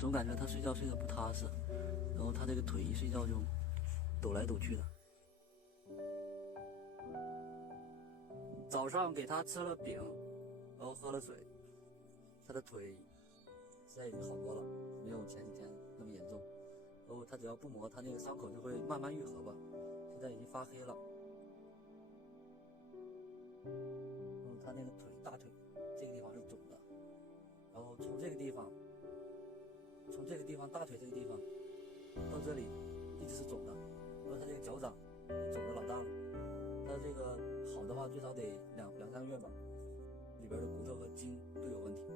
总感觉他睡觉睡得不踏实，然后他这个腿一睡觉就抖来抖去的。早上给他吃了饼，然后喝了水，他的腿现在已经好多了，没有前几天那么严重。然后他只要不磨，他那个伤口就会慢慢愈合吧。现在已经发黑了。然后他那个腿大腿这个地方是肿的，然后从这个地方大腿这个地方到这里一直是肿的。然后他这个脚掌肿的老大了，他这个好的话最少得两三个月吧，里边的骨头和筋都有问题。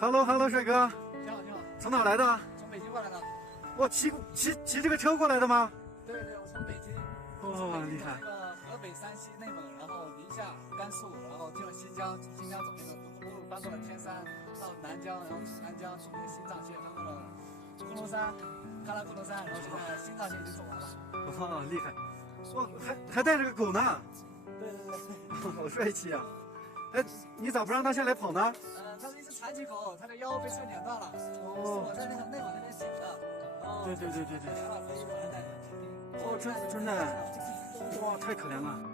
Hello， 帅哥，你好，你好，从哪来的？从北京过来的。我骑这个车过来的吗？对，我从北京。哦，厉害。那个河北、山西、内蒙，然后宁夏、甘肃，然后进了新疆，从新疆走那个独库路，翻过了天山，到南疆，然后从南疆从那个新藏线翻过了库隆山，喀拉库隆山，然后现在新藏线已经走完了。哦，厉害。我还带着个狗呢。对，好帅气啊！哎，你咋不让它先来跑呢？它是一只残疾狗，它的腰被车碾断了。是我在那个内蒙那边捡的。对。可以把它带回去。哦，真的，哇，太可怜了。